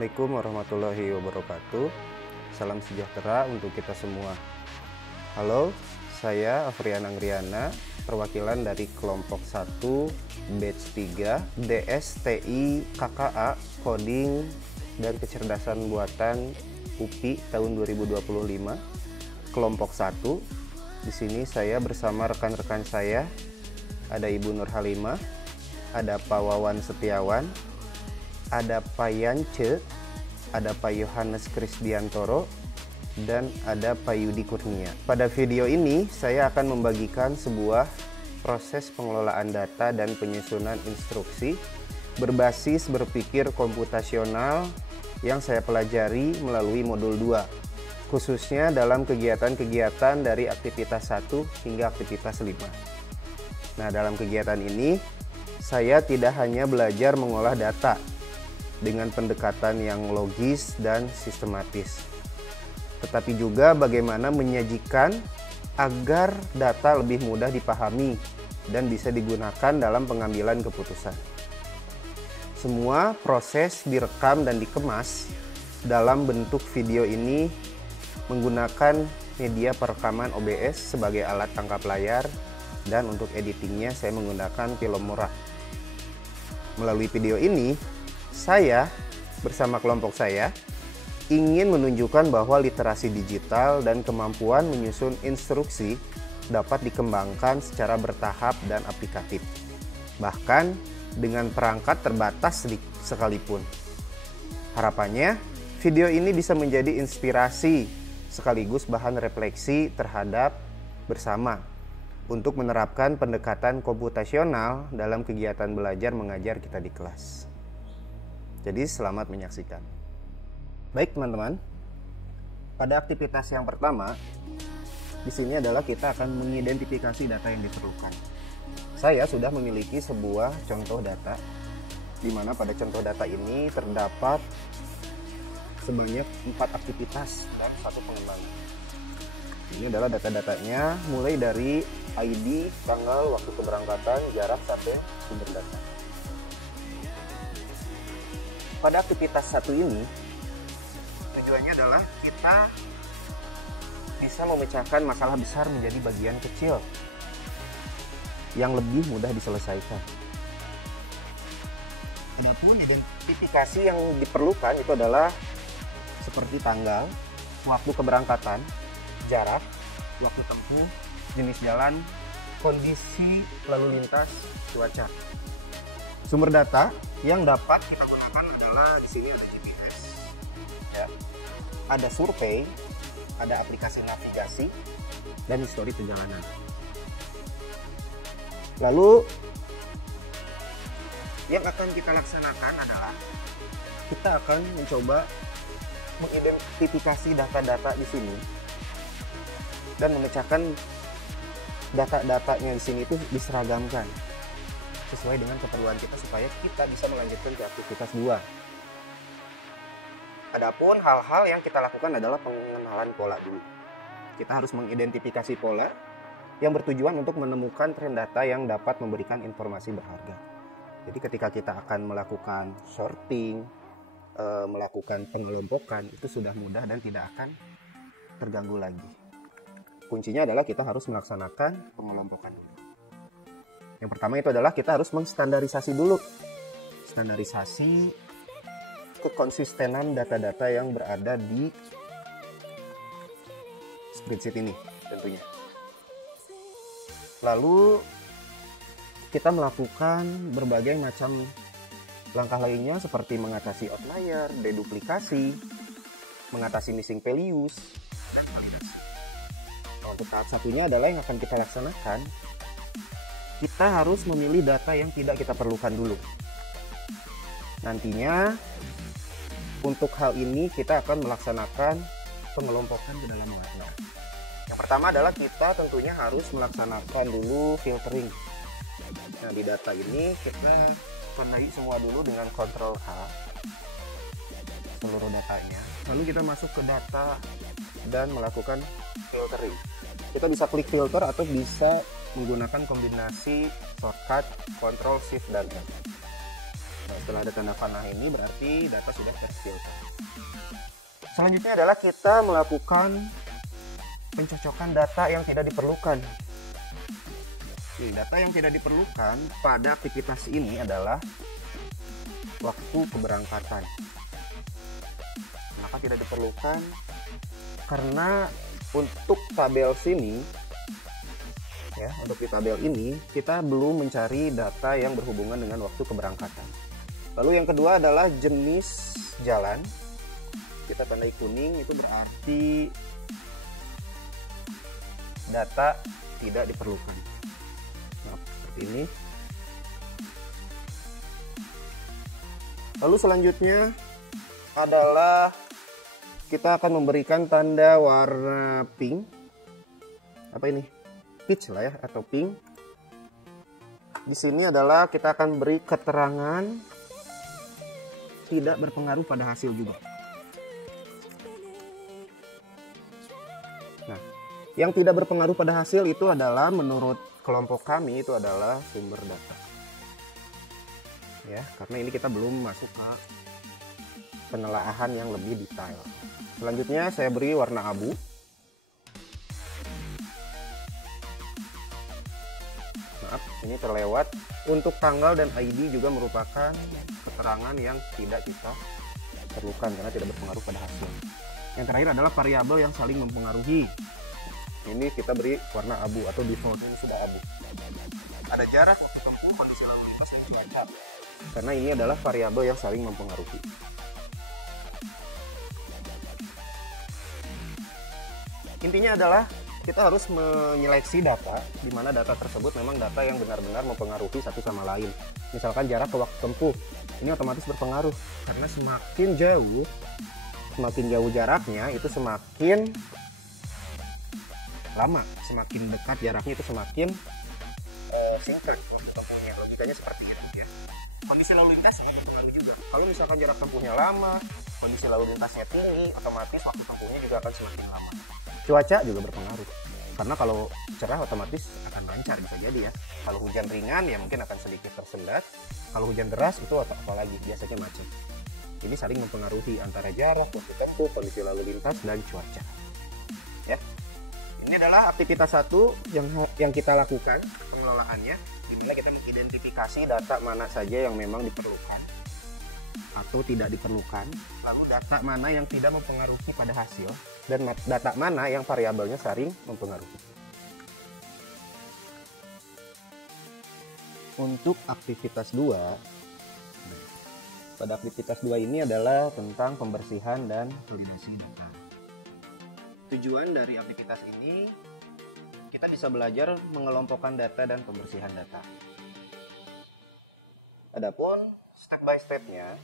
Assalamualaikum warahmatullahi wabarakatuh. Salam sejahtera untuk kita semua. Halo, saya Afrian Anggriana, perwakilan dari kelompok 1 batch 3 DSTI KKA Coding dan Kecerdasan Buatan UPI tahun 2025. Kelompok 1. Di sini saya bersama rekan-rekan saya, ada Ibu Nur Halimah, ada Pak Wawan Setiawan, ada Pak Yance, ada Pak Yohanes Krisdiantoro, dan ada Pak Yudi Kurnia. Pada video ini saya akan membagikan sebuah proses pengelolaan data dan penyusunan instruksi berbasis berpikir komputasional yang saya pelajari melalui modul 2, khususnya dalam kegiatan-kegiatan dari aktivitas 1 hingga aktivitas 5. Nah, dalam kegiatan ini saya tidak hanya belajar mengolah data dengan pendekatan yang logis dan sistematis, tetapi juga bagaimana menyajikan agar data lebih mudah dipahami dan bisa digunakan dalam pengambilan keputusan. Semua proses direkam dan dikemas dalam bentuk video ini menggunakan media perekaman OBS sebagai alat tangkap layar, dan untuk editingnya saya menggunakan film murah. Melalui video ini, saya bersama kelompok saya ingin menunjukkan bahwa literasi digital dan kemampuan menyusun instruksi dapat dikembangkan secara bertahap dan aplikatif, bahkan dengan perangkat terbatas sekalipun. Harapannya, video ini bisa menjadi inspirasi sekaligus bahan refleksi terhadap bersama untuk menerapkan pendekatan komputasional dalam kegiatan belajar mengajar kita di kelas. Jadi selamat menyaksikan. Baik teman-teman, pada aktivitas yang pertama, di sini adalah kita akan mengidentifikasi data yang diperlukan. Saya sudah memiliki sebuah contoh data, di mana pada contoh data ini terdapat sebanyak 4 aktivitas dan 1 pengembangan. Ini adalah data-datanya, mulai dari ID, tanggal, waktu keberangkatan, jarak, sampai sumber data. Pada aktivitas 1 ini, tujuannya adalah kita bisa memecahkan masalah besar menjadi bagian kecil yang lebih mudah diselesaikan. Adapun identifikasi yang diperlukan itu adalah seperti tanggal, waktu keberangkatan, jarak, waktu tempuh, jenis jalan, kondisi lalu lintas, cuaca. Sumber data yang dapat kita gunakan adalah di sini ada GPS, ya, ada survei, ada aplikasi navigasi, dan histori perjalanan. Lalu yang akan kita laksanakan adalah kita akan mencoba mengidentifikasi data-data di sini dan memecahkan data-datanya di sini itu diseragamkan sesuai dengan keperluan kita supaya kita bisa melanjutkan ke aktivitas 2. Adapun hal-hal yang kita lakukan adalah pengenalan pola dulu. Kita harus mengidentifikasi pola yang bertujuan untuk menemukan tren data yang dapat memberikan informasi berharga. Jadi ketika kita akan melakukan sorting, melakukan pengelompokan, itu sudah mudah dan tidak akan terganggu lagi. Kuncinya adalah kita harus melaksanakan pengelompokan dulu. Yang pertama itu adalah kita harus mengstandarisasi dulu. Standarisasi kekonsistenan data-data yang berada di spreadsheet ini tentunya. Lalu kita melakukan berbagai macam langkah lainnya seperti mengatasi outlier, deduplikasi, mengatasi missing values. Untuk tahap satunya adalah yang akan kita laksanakan, kita harus memilih data yang tidak kita perlukan dulu. Nantinya untuk hal ini kita akan melaksanakan pengelompokan ke dalam warna. Yang pertama adalah kita tentunya harus melaksanakan dulu filtering. Nah, di data ini kita tandai semua dulu dengan Ctrl A seluruh datanya. Lalu kita masuk ke data dan melakukan filtering. Kita bisa klik filter atau bisa menggunakan kombinasi shortcut Ctrl Shift dan F. Nah, setelah ada tanda panah ini berarti data sudah terfilter. Selanjutnya adalah kita melakukan pencocokan data yang tidak diperlukan. Data yang tidak diperlukan pada aktivitas ini adalah waktu keberangkatan. Kenapa tidak diperlukan? Karena untuk tabel sini, ya, untuk di tabel ini kita belum mencari data yang berhubungan dengan waktu keberangkatan. Lalu yang kedua adalah jenis jalan. Kita tandai kuning, itu berarti data tidak diperlukan. Nah, seperti ini. Lalu selanjutnya adalah kita akan memberikan tanda warna pink. Apa ini? Peach lah ya, atau pink. Di sini adalah kita akan beri keterangan tidak berpengaruh pada hasil juga. Nah, yang tidak berpengaruh pada hasil itu adalah menurut kelompok kami itu adalah sumber data. Ya, karena ini kita belum masuk ke penelaahan yang lebih detail. Selanjutnya saya beri warna abu. Maaf, ini terlewat. Untuk tanggal dan ID juga merupakan keterangan yang tidak kita perlukan karena tidak berpengaruh pada hasil. Yang terakhir adalah variabel yang saling mempengaruhi. Ini kita beri warna abu atau default, ini sudah abu. Ada jarak, waktu tempuh, kondisi lalu lintas, dan cuaca. Karena ini adalah variabel yang saling mempengaruhi. Intinya adalah kita harus menyeleksi data, di mana data tersebut memang data yang benar-benar mempengaruhi satu sama lain. Misalkan jarak ke waktu tempuh, ini otomatis berpengaruh. Karena semakin jauh jaraknya, itu semakin lama, semakin dekat jaraknya itu semakin singkat waktu tempuhnya. Logikanya seperti itu ya. Kondisi lalu lintas sangat berpengaruh juga. Kalau misalkan jarak tempuhnya lama, kondisi lalu lintasnya tinggi, otomatis waktu tempuhnya juga akan semakin lama. Cuaca juga berpengaruh. Karena kalau cerah otomatis akan lancar, bisa jadi ya. Kalau hujan ringan ya mungkin akan sedikit tersendat. Kalau hujan deras itu apalagi biasanya macet. Ini saling mempengaruhi antara jarak, waktu tempuh, kondisi lalu lintas, dan cuaca. Ya. Ini adalah aktivitas satu yang kita lakukan pengelolaannya, di mana kita mengidentifikasi data mana saja yang memang diperlukan atau tidak diperlukan, lalu data mana yang tidak mempengaruhi pada hasil, dan data mana yang variabelnya saling mempengaruhi. Untuk aktivitas 2, pada aktivitas 2 ini adalah tentang pembersihan dan validasi data. Tujuan dari aktivitas ini, kita bisa belajar mengelompokkan data dan pembersihan data. Adapun step by stepnya,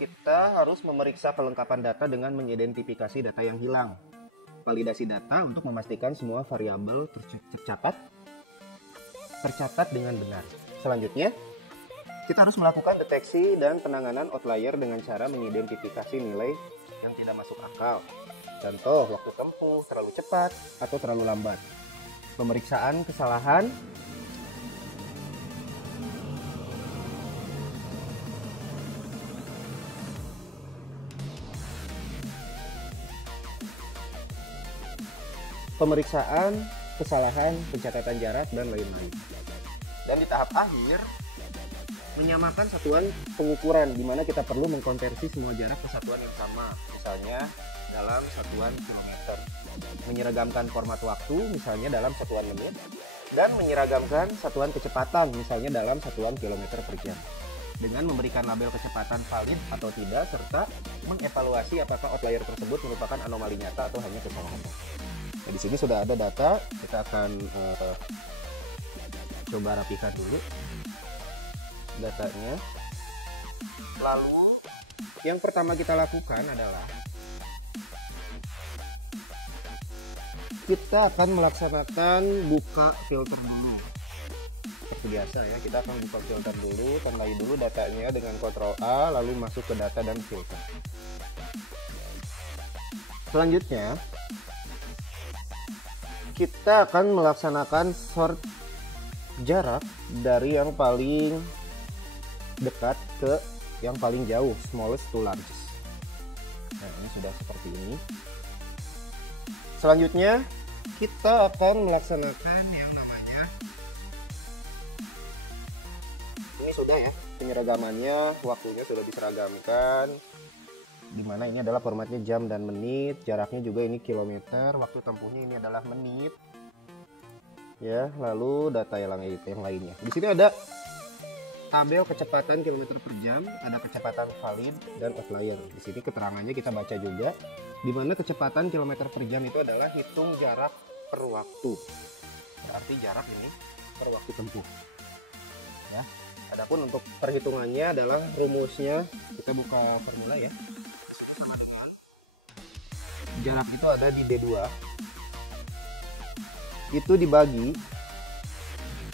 kita harus memeriksa kelengkapan data dengan mengidentifikasi data yang hilang. Validasi data untuk memastikan semua variabel tercatat dengan benar. Selanjutnya, kita harus melakukan deteksi dan penanganan outlier dengan cara mengidentifikasi nilai yang tidak masuk akal. Contoh, waktu tempuh terlalu cepat atau terlalu lambat. Pemeriksaan kesalahan. Pemeriksaan kesalahan, pencatatan jarak, dan lain-lain. Dan di tahap akhir, menyamakan satuan pengukuran, di mana kita perlu mengkonversi semua jarak ke satuan yang sama. Misalnya dalam satuan kilometer. Menyeragamkan format waktu, misalnya dalam satuan menit. Dan menyeragamkan satuan kecepatan, misalnya dalam satuan kilometer per jam. Dengan memberikan label kecepatan valid atau tidak, serta mengevaluasi apakah outlier tersebut merupakan anomali nyata atau hanya kesalahan. Nah, di sini sudah ada data, kita akan coba rapikan dulu datanya. Lalu yang pertama kita lakukan adalah kita akan melaksanakan buka filter dulu. Seperti biasa ya, kita akan buka filter dulu, tandai dulu datanya dengan Ctrl A, lalu masuk ke data dan filter. Selanjutnya kita akan melaksanakan sort jarak dari yang paling dekat ke yang paling jauh, smallest to largest. Nah, ini sudah seperti ini. Selanjutnya kita akan melaksanakan yang namanya, ini sudah ya penyeragamannya, waktunya sudah diseragamkan, dimana ini adalah formatnya jam dan menit, jaraknya juga ini kilometer, waktu tempuhnya ini adalah menit ya. Lalu data yang lainnya, di sini ada tabel kecepatan kilometer per jam, ada kecepatan valid dan outlier. Di sini keterangannya kita baca juga, di mana kecepatan kilometer per jam itu adalah hitung jarak per waktu. Berarti jarak ini per waktu tempuh. Ya. Adapun untuk perhitungannya adalah rumusnya, kita buka formula ya. Jarak itu ada di D2. Itu dibagi.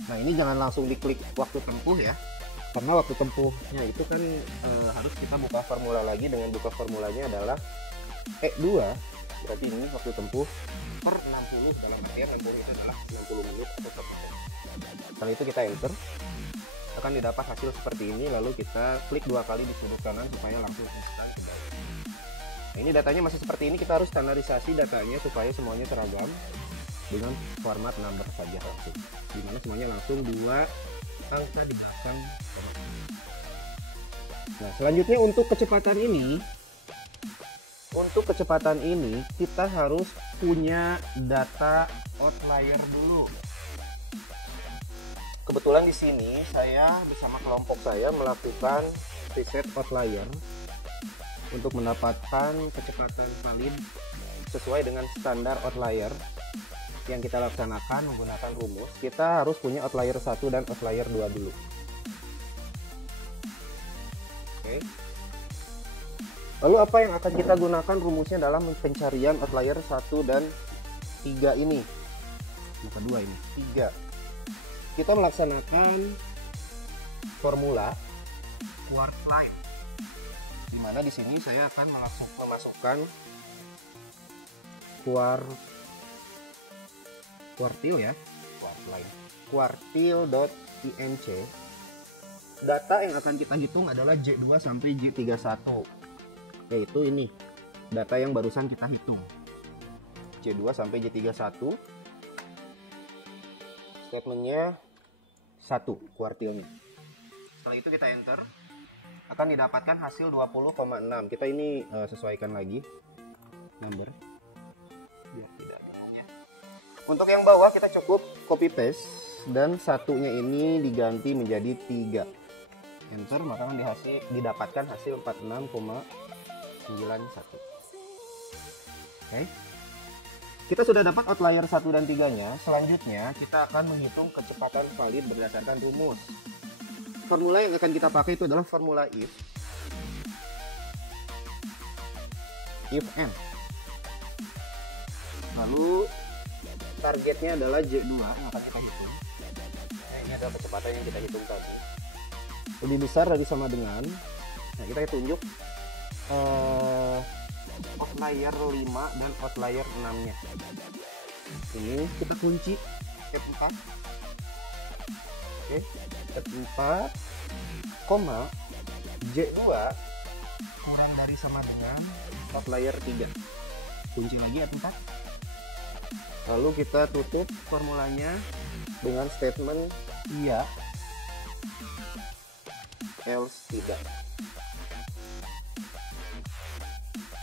Nah, ini jangan langsung diklik waktu tempuh ya. Karena waktu tempuhnya itu kan harus kita buka formula lagi. Dengan buka formulanya adalah E2, berarti ini waktu tempuh per 60, dalam artian 60 itu adalah 60 menit atau 1 menit. Setelah itu kita enter, akan didapat hasil seperti ini. Lalu kita klik 2 kali di sudut kanan supaya langsung instan ke bawah. Nah, ini datanya masih seperti ini, kita harus standarisasi datanya supaya semuanya seragam dengan format number saja langsung, dimana semuanya langsung 2 angka di belakang. Nah, selanjutnya untuk kecepatan ini kita harus punya data outlier dulu. Kebetulan di sini saya bersama kelompok saya melakukan riset outlier untuk mendapatkan kecepatan valid sesuai dengan standar outlier yang kita laksanakan menggunakan rumus. Kita harus punya outlier 1 dan outlier 2 dulu. Oke. Lalu apa yang akan kita gunakan rumusnya dalam pencarian outlier 1 dan 3 ini? Bukan 2 ini, 3. Kita melaksanakan formula quartile, di mana di sini saya akan memasukkan quartile ya, quartile.inc. Data yang akan kita hitung adalah J2 sampai J31, yaitu ini data yang barusan kita hitung, J2 sampai J31. Statementnya 1 quartile-nya. Setelah itu kita enter, akan didapatkan hasil 20,6. Kita ini sesuaikan lagi number biar tidak bingung. Untuk yang bawah kita cukup copy paste dan satunya ini diganti menjadi 3. Enter, maka akan didapatkan hasil 46,91. Oke. Kita sudah dapat outlier 1 dan 3-nya. Selanjutnya kita akan menghitung kecepatan valid berdasarkan rumus. Formula yang akan kita pakai itu adalah formula if n. Lalu targetnya adalah J2 yang akan kita hitung. Nah, ini adalah kecepatan yang kita hitung tadi. Lebih besar dari sama dengan. Nah, kita tunjuk outlier 5 dan outlier 6-nya. Ini kita kunci step 4. Oke, step 4, koma J2 kurang dari sama dengan outlier 3. Kunci lagi F4. Lalu kita tutup formulanya dengan statement iya else tidak.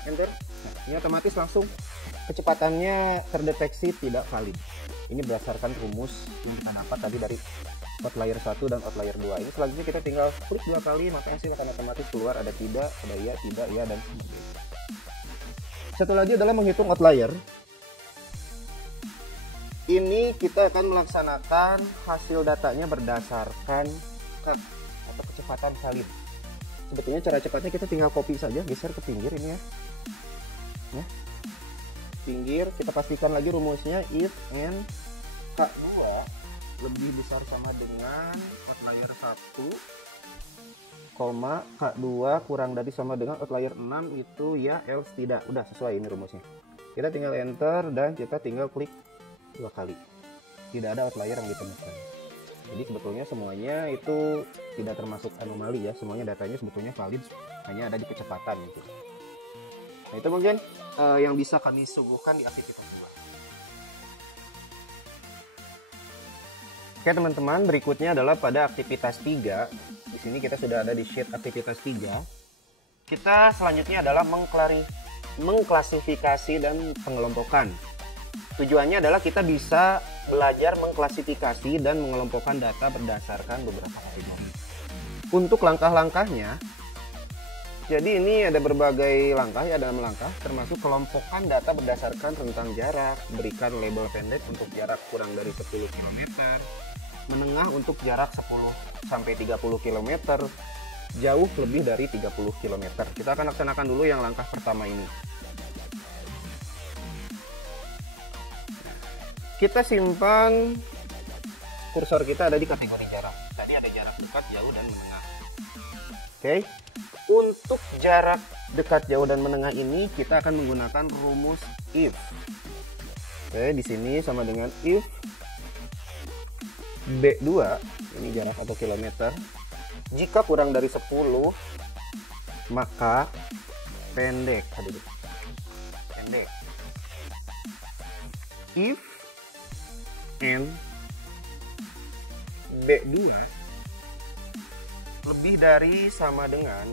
Enter. Nah, ini otomatis langsung kecepatannya terdeteksi tidak valid. Ini berdasarkan rumus yang kita dapat tadi dari outlier 1 dan outlier 2. Ini selanjutnya kita tinggal klik 2 kali, maka hasil akan otomatis keluar ada tidak, ada iya, tidak, iya, dan sebagainya. Satu lagi adalah menghitung outlier. Ini kita akan melaksanakan hasil datanya berdasarkan atau kecepatan valid. Sebetulnya cara cepatnya kita tinggal copy saja, geser ke pinggir ini ya. Pinggir, kita pastikan lagi rumusnya if n K2 lebih besar sama dengan outlier 1, K2 kurang dari sama dengan outlier 6 itu ya else tidak. Udah sesuai ini rumusnya. Kita tinggal enter dan kita tinggal klik 2 kali. Tidak ada outlier yang ditemukan. Jadi sebetulnya semuanya itu tidak termasuk anomali ya, semuanya datanya sebetulnya valid, hanya ada di kecepatan gitu. Nah itu mungkin yang bisa kami suguhkan di aktivitas 2. Oke teman-teman, berikutnya adalah pada aktivitas 3. Di sini kita sudah ada di sheet aktivitas 3. Kita selanjutnya adalah mengklasifikasi dan pengelompokan. Tujuannya adalah kita bisa belajar mengklasifikasi dan mengelompokkan data berdasarkan beberapa kategori. Untuk langkah-langkahnya, jadi ini ada berbagai langkah ya, dalam langkah termasuk kelompokkan data berdasarkan rentang jarak, berikan label pendek untuk jarak kurang dari 10 km, menengah untuk jarak 10 sampai 30 km, jauh lebih dari 30 km. Kita akan laksanakan dulu yang langkah pertama ini. Kita simpan kursor kita ada di kategori jarak. Tadi ada jarak dekat, jauh, dan menengah. Oke. Untuk jarak dekat, jauh, dan menengah ini kita akan menggunakan rumus if. Oke, di sini sama dengan if B2, ini jarak atau kilometer, jika kurang dari 10 maka pendek. Pendek. If n B2 lebih dari sama dengan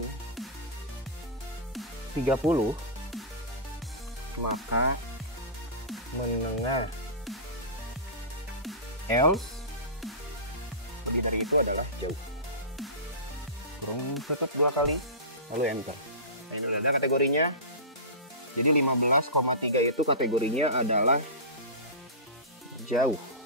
30 maka menengah. Else lebih dari itu adalah jauh. Kurang tetap 2 kali lalu enter. Nah ini udah ada kategorinya. Jadi 15,3 itu kategorinya adalah jauh.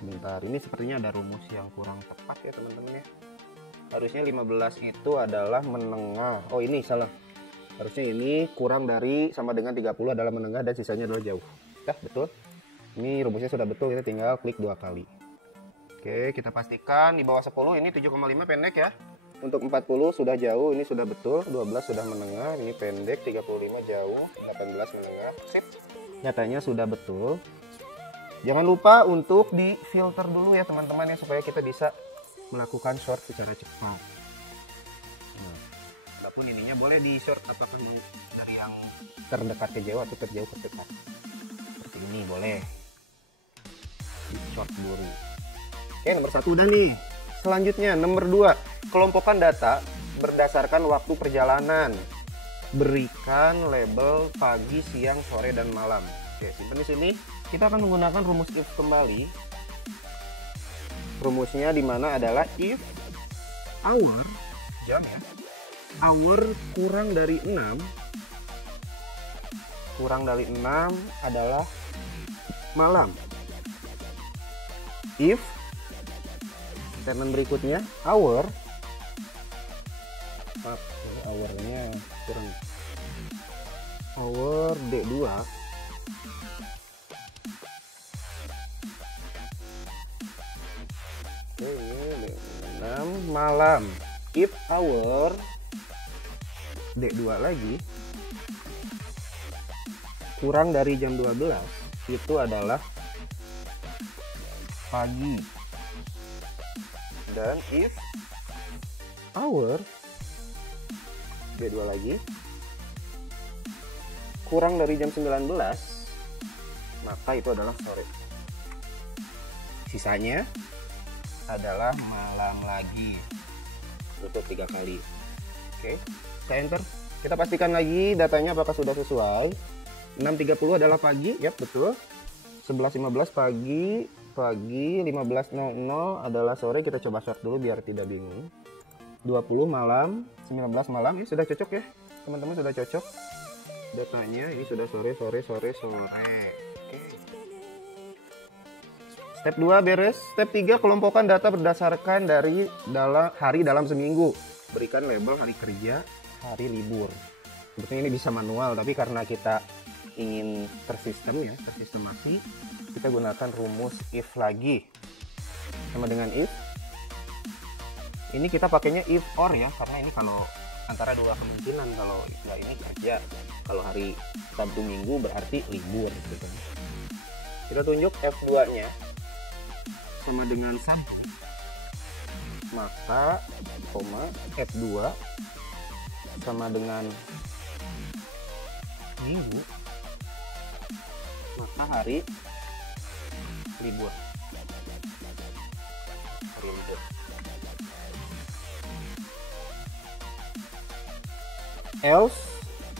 Sebentar, ini sepertinya ada rumus yang kurang tepat ya teman-teman ya. Harusnya 15 itu adalah menengah. Oh ini salah. Harusnya ini kurang dari sama dengan 30 adalah menengah dan sisanya adalah jauh. Nah, betul. Ini rumusnya sudah betul, kita tinggal klik 2 kali. Oke, kita pastikan di bawah 10 ini 7,5 pendek ya. Untuk 40 sudah jauh, ini sudah betul. 12 sudah menengah, ini pendek. 35 jauh, 18 menengah. Sip. Nyatanya sudah betul. Jangan lupa untuk di filter dulu ya teman-teman ya, supaya kita bisa melakukan sort secara cepat. Nah, apapun ininya boleh di sort apakah dari yang terdekat ke jauh atau terjauh ke dekat. Seperti ini boleh. Di sort dulu. Oke, nomor 1 udah nih. Selanjutnya nomor 2, kelompokkan data berdasarkan waktu perjalanan. Berikan label pagi, siang, sore, dan malam. Oke, simpan di sini. Kita akan menggunakan rumus if kembali. Rumusnya dimana adalah if hour, jam ya, hour kurang dari 6 adalah malam. If statement berikutnya hour, hournya kurang, hour D2 malam. If hour D2 lagi kurang dari jam 12 itu adalah pagi. Dan if hour B2 lagi kurang dari jam 19 maka itu adalah sore. Sisanya adalah malam lagi. Tutup 3 kali. Oke, kita enter. Kita pastikan lagi datanya apakah sudah sesuai. 6.30 adalah pagi, yap betul. 11.15 pagi, 15.00 adalah sore. Kita coba sort dulu biar tidak bingung. 20 malam, 19 malam, ini sudah cocok ya teman-teman, sudah cocok datanya. Ini sudah sore. Step 2 beres. Step 3, kelompokkan data berdasarkan dari hari dalam seminggu. Berikan label hari kerja, hari libur. Sebetulnya ini bisa manual, tapi karena kita ingin tersistemasi, kita gunakan rumus if lagi. Sama dengan if. Ini kita pakainya if or ya, karena ini kalau antara dua kemungkinan. Kalau nggak ini kerja, kalau hari Sabtu Minggu berarti libur gitu. Kita tunjuk F2 nya sama dengan 1, maka koma F2 sama dengan minggu, maka hari libur. Else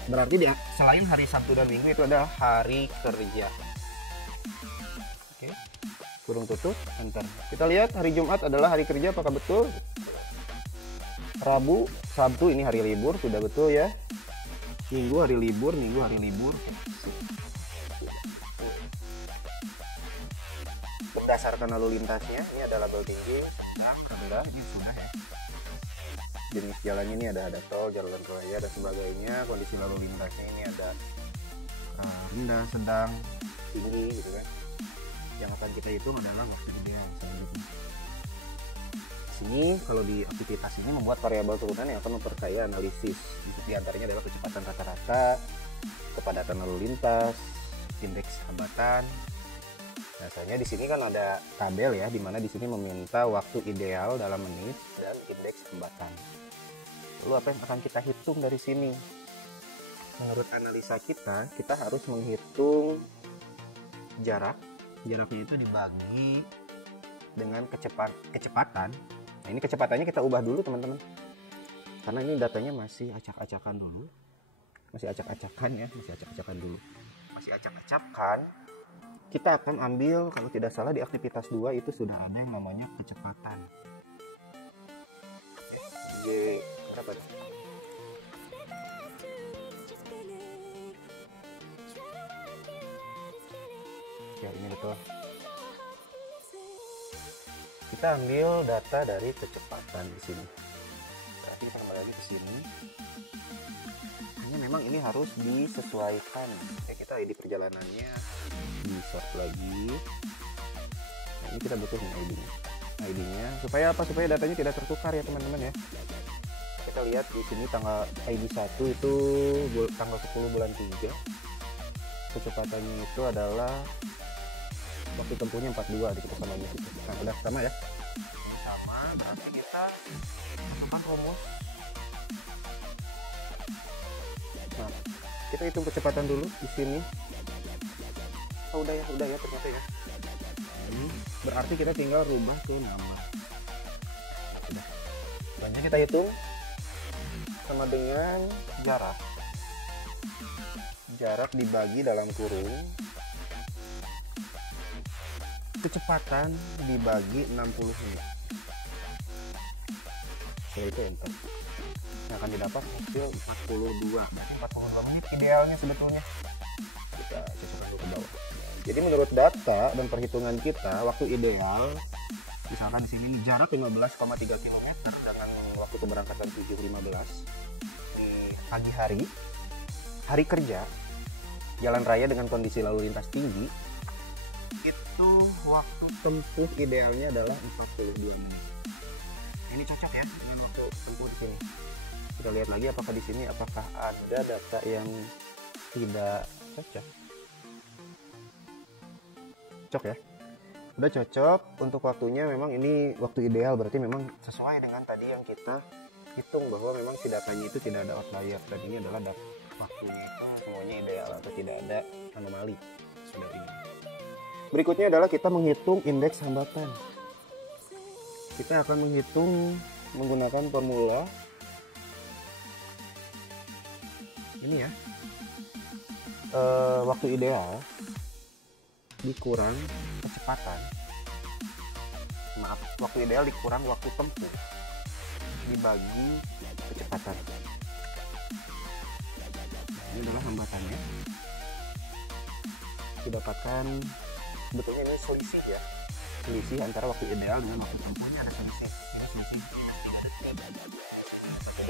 berarti selain hari Sabtu dan Minggu itu adalah hari kerja. Oke, kurung tutup, enter. Kita lihat hari Jumat adalah hari kerja, apakah betul? Rabu, Sabtu ini hari libur, sudah betul ya. Minggu hari libur, Minggu hari libur. Berdasarkan lalu lintasnya, ini ada label tinggi, rendah, ini sudah ya. Jenis jalannya ini ada tol, jalan raya dan sebagainya. Kondisi lalu lintasnya ini ada rendah, sedang, tinggi gitu kan. Yang akan kita hitung adalah waktu ideal selanjutnya. Sini kalau di aktivitas ini membuat variabel turunan yang akan memperkaya analisis. Di antaranya adalah kecepatan rata-rata, kepadatan lalu lintas, indeks hambatan. Nah, soalnya di sini kan ada tabel ya, dimana di sini meminta waktu ideal dalam menit dan indeks hambatan. Lalu apa yang akan kita hitung dari sini? Menurut analisa kita harus menghitung jarak. Jaraknya itu dibagi dengan kecepatan. Nah, ini kecepatannya kita ubah dulu teman-teman, karena ini datanya masih acak-acakan dulu. Masih acak-acakan. Kita akan ambil, kalau tidak salah di aktivitas 2 itu sudah ada yang namanya kecepatan. Oke, berapa tuh? Ya, ini betul. Kita ambil data dari kecepatan di sini. Berarti kita kembali lagi ke sini. Ini memang ini harus disesuaikan. Kita ID perjalanannya di sort lagi. Nah, ini kita butuh ID-nya. Supaya apa? Supaya datanya tidak tertukar ya teman-teman ya. Kita lihat di sini tanggal ID 1 itu tanggal 10 bulan 3. Kecepatannya itu adalah waktu tempuhnya 42 di kita samanya gitu. Nah, udah sama ya. Sama, berarti kita masukkan rumus. Nah, kita hitung kecepatan dulu di sini. Oh, udah ya ternyata ya. Ini berarti kita tinggal rubah ke nama. Sudah. Selanjutnya kita hitung sama dengan jarak dibagi dalam kurung kecepatan dibagi 60 menit. Setelah itu enter. Nah, akan didapat hasil 42. 42 menit idealnya sebetulnya. Kita cocokkan dulu ke bawah. Jadi menurut data dan perhitungan kita, waktu ideal misalkan di sini jarak 15,3 km dengan waktu keberangkatan 7.15 di pagi hari kerja, jalan raya dengan kondisi lalu lintas tinggi, itu waktu tempuh idealnya adalah 42 menit. Ini cocok ya dengan waktu tempuh di sini. Kita lihat lagi apakah di sini apakah ada data yang tidak cocok. Cocok ya. Udah cocok untuk waktunya, memang ini waktu ideal, berarti memang sesuai dengan tadi yang kita hitung bahwa memang si datanya itu tidak ada outlier dan ini adalah waktunya itu semuanya ideal atau tidak ada anomali sudah ini. Berikutnya adalah kita menghitung indeks hambatan. Kita akan menghitung menggunakan formula ini ya. Waktu ideal dikurang kecepatan, waktu ideal dikurang waktu tempuh dibagi kecepatan. Ini adalah hambatannya. Didapatkan sebetulnya ini selisih ya, selisih antara waktu ideal dengan waktu tempuhnya ada selisih. Ini selisih 3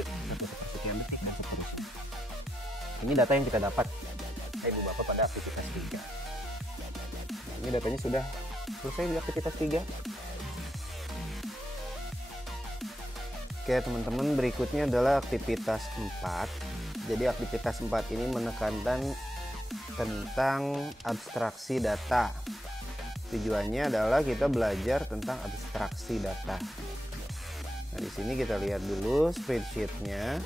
detik, 1 sekian detik dan seterusnya. Ini data yang kita dapat Ibu Bapak pada aktivitas 3. Ini datanya sudah selesai di aktivitas 3. Oke teman-teman, berikutnya adalah aktivitas 4. Jadi aktivitas 4 ini menekankan tentang abstraksi data. Tujuannya adalah kita belajar tentang abstraksi data. Nah, di sini kita lihat dulu spreadsheet-nya.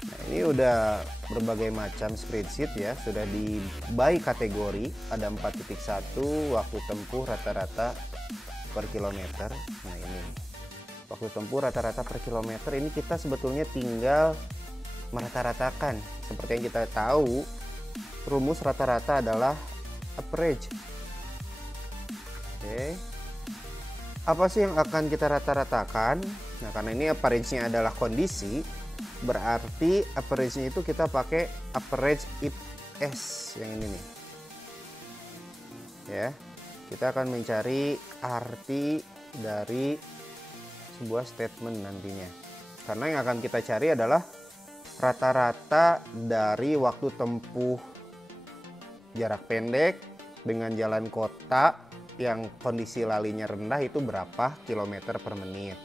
Nah, ini udah berbagai macam spreadsheet ya, sudah di by kategori. Ada 4.1 waktu tempuh rata-rata per kilometer. Nah, ini waktu tempuh rata-rata per kilometer, ini kita sebetulnya tinggal merata-ratakan. Seperti yang kita tahu, rumus rata-rata adalah average. Oke, apa sih yang akan kita rata-ratakan? Nah, karena ini average-nya adalah kondisi, berarti average-nya itu kita pakai average if s yang ini nih. Ya, kita akan mencari arti dari sebuah statement nantinya. Karena yang akan kita cari adalah rata-rata dari waktu tempuh jarak pendek dengan jalan kota yang kondisi lalinya rendah itu berapa kilometer per menit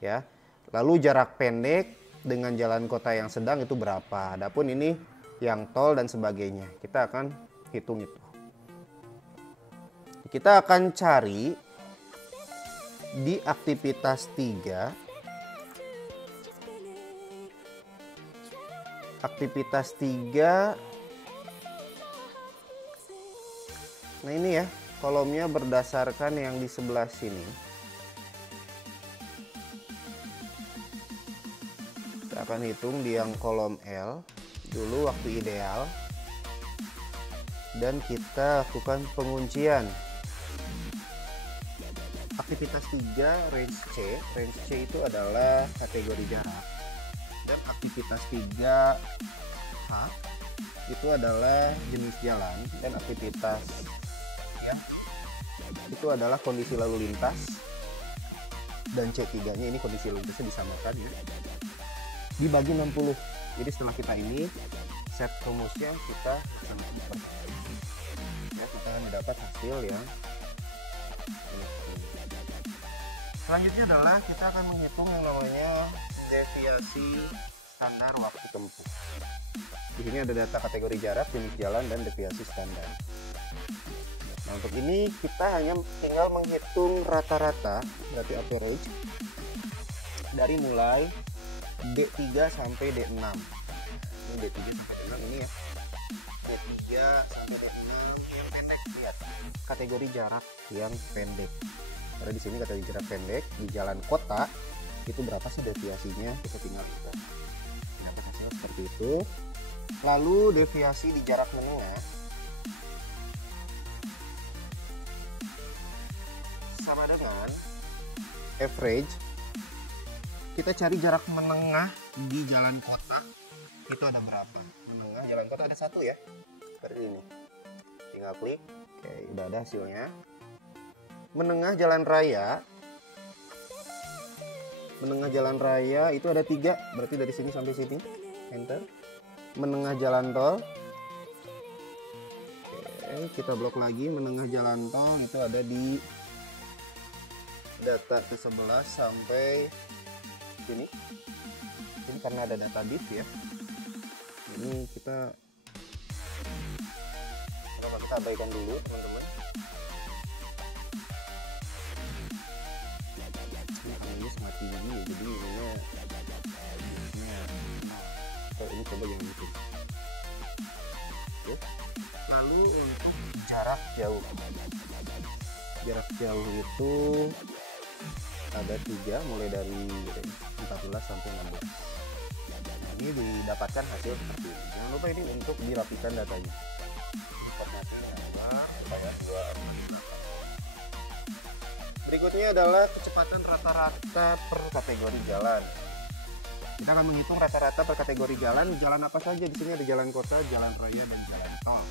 ya. Lalu jarak pendek dengan jalan kota yang sedang itu berapa. Adapun ini yang tol dan sebagainya, kita akan hitung itu. Kita akan cari di aktivitas 3. Aktivitas 3. Nah, ini ya, kolomnya berdasarkan yang di sebelah sini. Kita akan hitung di yang kolom L dulu waktu ideal, dan kita lakukan penguncian. Aktivitas 3 range C. Range C itu adalah kategori jarak, dan aktivitas 3H itu adalah jenis jalan, dan aktivitas ya itu adalah kondisi lalu lintas, dan C3 nya ini kondisi lalu lintasnya disamakan ya, dibagi 60. Jadi setelah kita ini set rumusnya, kita ya, kita akan mendapat hasil yang ini. Selanjutnya adalah kita akan menghitung yang namanya deviasi standar waktu tempuh. Di sini ada data kategori jarak, jenis jalan, dan deviasi standar. Nah, untuk ini kita hanya tinggal menghitung rata-rata, berarti average, dari mulai D3 sampai D6. Ini D3 sampai D6 ini ya. D3 sampai D6 yang pendek, lihat. Kategori jarak yang pendek. Karena di sini kategori jarak pendek di jalan kota itu berapa sih deviasinya? Kita tinggal lihat. Dapat hasilnya seperti itu. Lalu deviasi di jarak menengah sama dengan average. Kita cari jarak menengah di jalan kota itu ada berapa. Menengah jalan kota ada 1 ya, seperti ini. Tinggal klik. Oke, udah ada hasilnya. Menengah jalan raya, menengah jalan raya itu ada 3, berarti dari sini sampai sini. Enter. Menengah jalan tol, oke, kita blok lagi. Menengah jalan tol itu ada di data ke-11 sampai sini. Ini karena ada data div ya. Ini kita abaikan dulu teman-teman. Ini sangat tinggi ya, jadi ini coba yang itu. Oke. Lalu untuk jarak jauh, jarak jauh itu ada 3, mulai dari 14 sampai 16. Nah, ini didapatkan hasil seperti ini. Jangan lupa ini untuk dirapikan datanya. Berikutnya adalah kecepatan rata-rata per kategori jalan. Kita akan menghitung rata-rata per kategori jalan. Jalan apa saja? Di sini ada jalan kota, jalan raya, dan jalan tol.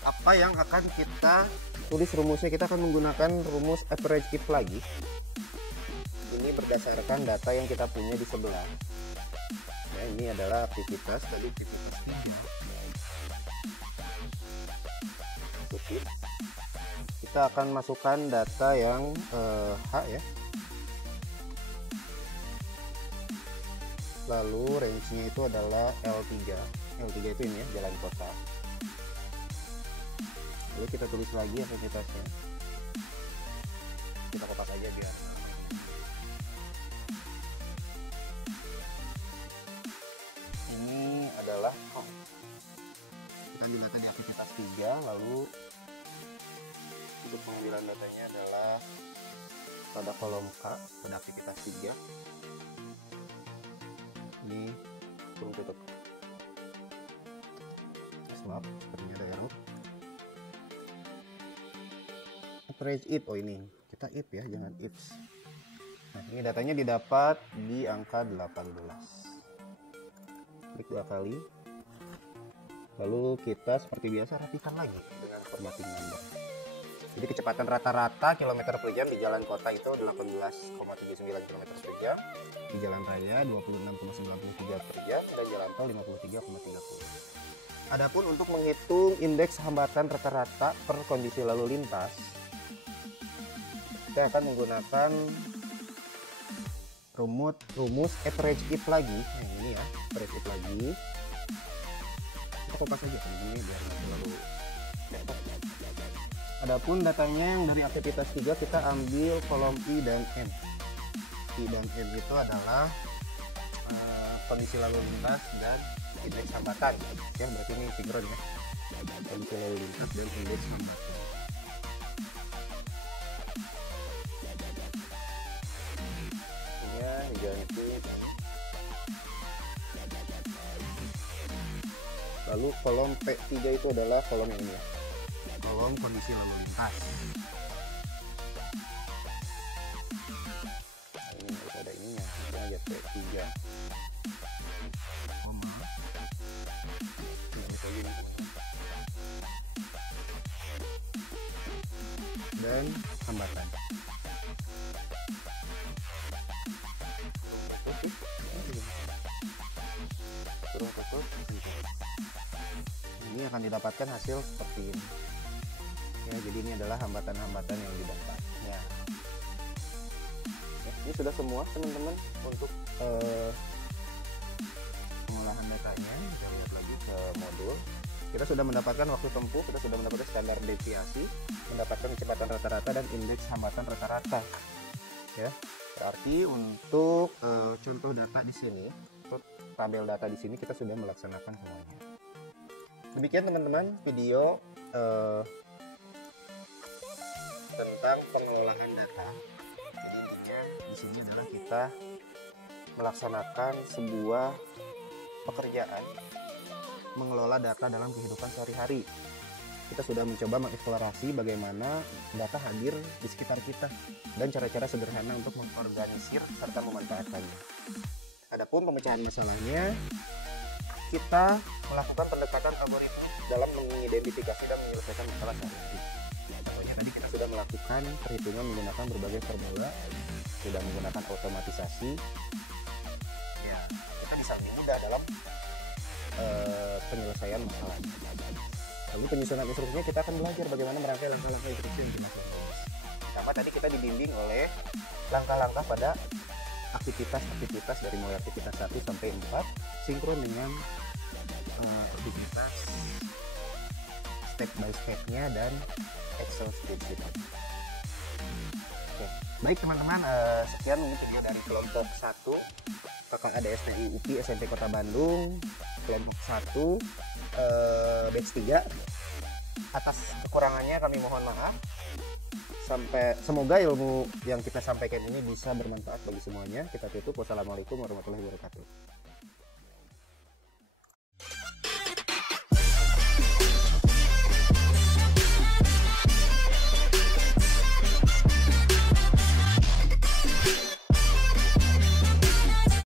Apa yang akan kita tulis rumusnya? Kita akan menggunakan rumus average if lagi. Ini berdasarkan data yang kita punya di sebelah. Ya, ini adalah aktivitas, tadi aktivitas 3. Kita akan masukkan data yang H ya. Lalu range-nya itu adalah L3. L3 itu ini ya, jalan kota. Lalu kita tulis lagi aktivitasnya. Kita kopas aja biar ini adalah kita ambil data di aktivitas 3. Lalu untuk pengambilan datanya adalah pada kolom K pada aktivitas 3. Ini kurung tutup. Maaf, sepertinya ada error. Average if, oh ini kita if ya, jangan ifs. Nah, ini datanya didapat di angka 18. Klik 2 kali. Lalu kita seperti biasa rapikan lagi dengan formatting number. Jadi kecepatan rata-rata kilometer per jam di jalan kota itu 18,79 km per jam, di jalan raya 26,93 per jam, dan jalan tol 53,30. Adapun untuk menghitung indeks hambatan rata-rata per kondisi lalu lintas, kita akan menggunakan rumus average if lagi. Nah, ini ya, average if lagi. Kita kopas aja kan ini biar nggak terlalu repot. Adapun datanya yang dari aktivitas 3 kita ambil kolom I dan M. I dan M itu adalah kondisi lalu lintas dan indeks hambatan. Ya, berarti ini sinkron ya. Kondisi lalu lintas dan indeks hambatan. Diganti. Lalu kolom P3 itu adalah kolom yang ini ya, kolom kondisi lalu lintas. Nah, ini harus ada ininya, kita aja P3 dan hambatan. Ini akan didapatkan hasil seperti ini ya. Jadi ini adalah hambatan-hambatan yang didapat ya. Ini sudah semua teman-teman untuk pengolahan datanya. Kita lihat lagi ke modul. Kita sudah mendapatkan waktu tempuh, kita sudah mendapatkan standar deviasi, mendapatkan kecepatan rata-rata dan indeks hambatan rata-rata ya. Berarti untuk contoh data di sini, untuk tabel data di sini kita sudah melaksanakan semuanya. Demikian teman-teman video tentang pengolahan data. Jadi intinya di sini adalah kita melaksanakan sebuah pekerjaan mengelola data dalam kehidupan sehari-hari. Kita sudah mencoba mengeksplorasi bagaimana data hadir di sekitar kita dan cara-cara sederhana untuk mengorganisir serta memanfaatkannya. Adapun pemecahan masalahnya, kita melakukan pendekatan algoritma dalam mengidentifikasi dan menyelesaikan masalah sehari-hari. Contohnya tadi kita sudah melakukan perhitungan menggunakan berbagai formula, sudah menggunakan otomatisasi. Ya, kita bisa lebih mudah dalam penyelesaian masalah. Lalu penyusunan instruksinya kita akan belajar bagaimana merangkai langkah-langkah instruksi yang dimaksud. Sama tadi kita dibimbing oleh langkah-langkah pada aktivitas dari mulai aktivitas 1 sampai 4 sinkron dengan aktivitas step by step-nya dan Excel spreadsheet. Oke, baik teman-teman, sekian mungkin video dari kelompok 1 KKA DSTI UPI SMP Kota Bandung, kelompok 1 batch 3. Atas kekurangannya kami mohon maaf. Semoga ilmu yang kita sampaikan ini bisa bermanfaat bagi semuanya. Kita tutup. Wassalamualaikum warahmatullahi wabarakatuh.